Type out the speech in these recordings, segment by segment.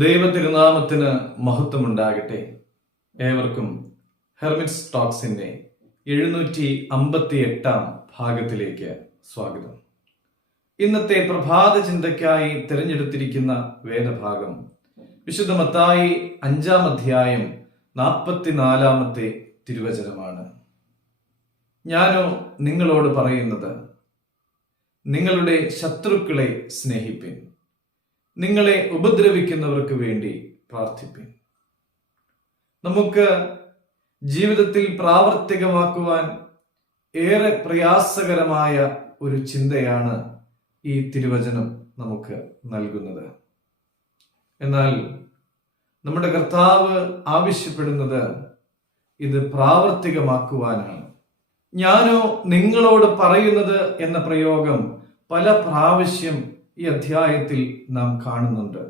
ദൈവതിരുനാമത്തിന് മഹത്വമുണ്ടാകട്ടെ. ഏവർക്കും ഹെർമിറ്റ്സ് ടോക്സിന്റെ 758 ഭാഗത്തിലേക്ക് സ്വാഗതം. ഇന്നത്തെ പ്രഭാത ചിന്തയ്ക്കായി തിരഞ്ഞെടുത്തിരിക്കുന്ന വേദഭാഗം വിശുദ്ധ മത്തായി 5-ാം അധ്യായം 44-ാമത്തെ തിരുവചനമാണ്. ഞാനോ നിങ്ങളോട് പറയുന്നത്, നിങ്ങളുടെ ശത്രുക്കളെ സ്നേഹിപ്പിൻ, നിങ്ങളെ ഉപദ്രവിക്കുന്നവർക്ക് വേണ്ടി പ്രാർത്ഥിപ്പിൻ. നമുക്ക് ജീവിതത്തിൽ പ്രാവർത്തികമാക്കുവാൻ ഏറെ പ്രയാസകരമായ ഒരു ചിന്തയാണ് ഈ തിരുവചനം നമുക്ക് നൽകുന്നത്. എന്നാൽ നമ്മുടെ കർത്താവ് ആവശ്യപ്പെടുന്നത് ഇത് പ്രാവർത്തികമാക്കുവാനാണ്. ഞാനോ നിങ്ങളോട് പറയുന്നത് എന്ന പ്രയോഗം പല പ്രാവശ്യം ഈ അധ്യായത്തിൽ നാം കാണുന്നുണ്ട്.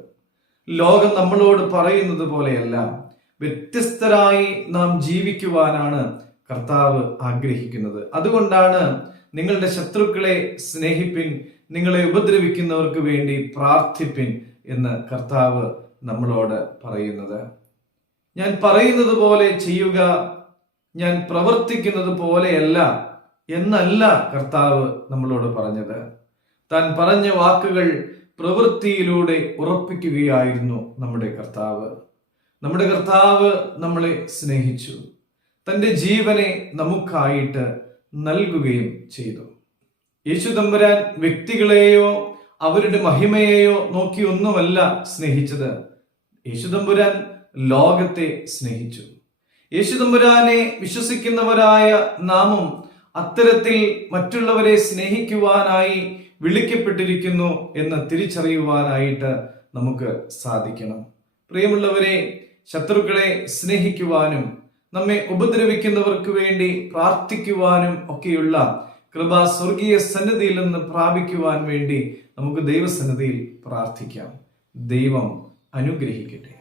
ലോകം നമ്മളോട് പറയുന്നത് പോലെയല്ല, വ്യത്യസ്തരായി നാം ജീവിക്കുവാനാണ് കർത്താവ് ആഗ്രഹിക്കുന്നത്. അതുകൊണ്ടാണ് നിങ്ങളുടെ ശത്രുക്കളെ സ്നേഹിപ്പിൻ, നിങ്ങളെ ഉപദ്രവിക്കുന്നവർക്ക് വേണ്ടി പ്രാർത്ഥിപ്പിൻ എന്ന് കർത്താവ് നമ്മളോട് പറയുന്നത്. ഞാൻ പറയുന്നത് പോലെ ചെയ്യുക, ഞാൻ പ്രവർത്തിക്കുന്നത് പോലെയല്ല എന്നല്ല കർത്താവ് നമ്മളോട് പറഞ്ഞത്. താൻ പറഞ്ഞ വാക്കുകൾ പ്രവൃത്തിയിലൂടെ ഉറപ്പിക്കുകയായിരുന്നു നമ്മുടെ കർത്താവ്. നമ്മുടെ കർത്താവ് നമ്മളെ സ്നേഹിച്ചു, തൻ്റെ ജീവനെ നമുക്കായിട്ട് നൽകുകയും ചെയ്തു. യേശു തമ്പുരാൻ വ്യക്തികളെയോ അവരുടെ മഹിമയെയോ നോക്കി ഒന്നുമല്ല സ്നേഹിച്ചത്. യേശു തമ്പുരാൻ ലോകത്തെ സ്നേഹിച്ചു. യേശു തമ്പുരാനെ വിശ്വസിക്കുന്നവരായ നാമും അത്തരത്തിൽ മറ്റുള്ളവരെ സ്നേഹിക്കുവാനായി വിളിക്കപ്പെട്ടിരിക്കുന്നു എന്ന് തിരിച്ചറിയുവാനായിട്ട് നമുക്ക് സാധിക്കണം. പ്രിയമുള്ളവരെ, ശത്രുക്കളെ സ്നേഹിക്കുവാനും നമ്മെ ഉപദ്രവിക്കുന്നവർക്ക് വേണ്ടി പ്രാർത്ഥിക്കുവാനും ഒക്കെയുള്ള കൃപ സ്വർഗീയ സന്നിധിയിൽ നിന്ന് പ്രാപിക്കുവാൻ വേണ്ടി നമുക്ക് ദൈവസന്നിധിയിൽ പ്രാർത്ഥിക്കാം. ദൈവം അനുഗ്രഹിക്കട്ടെ.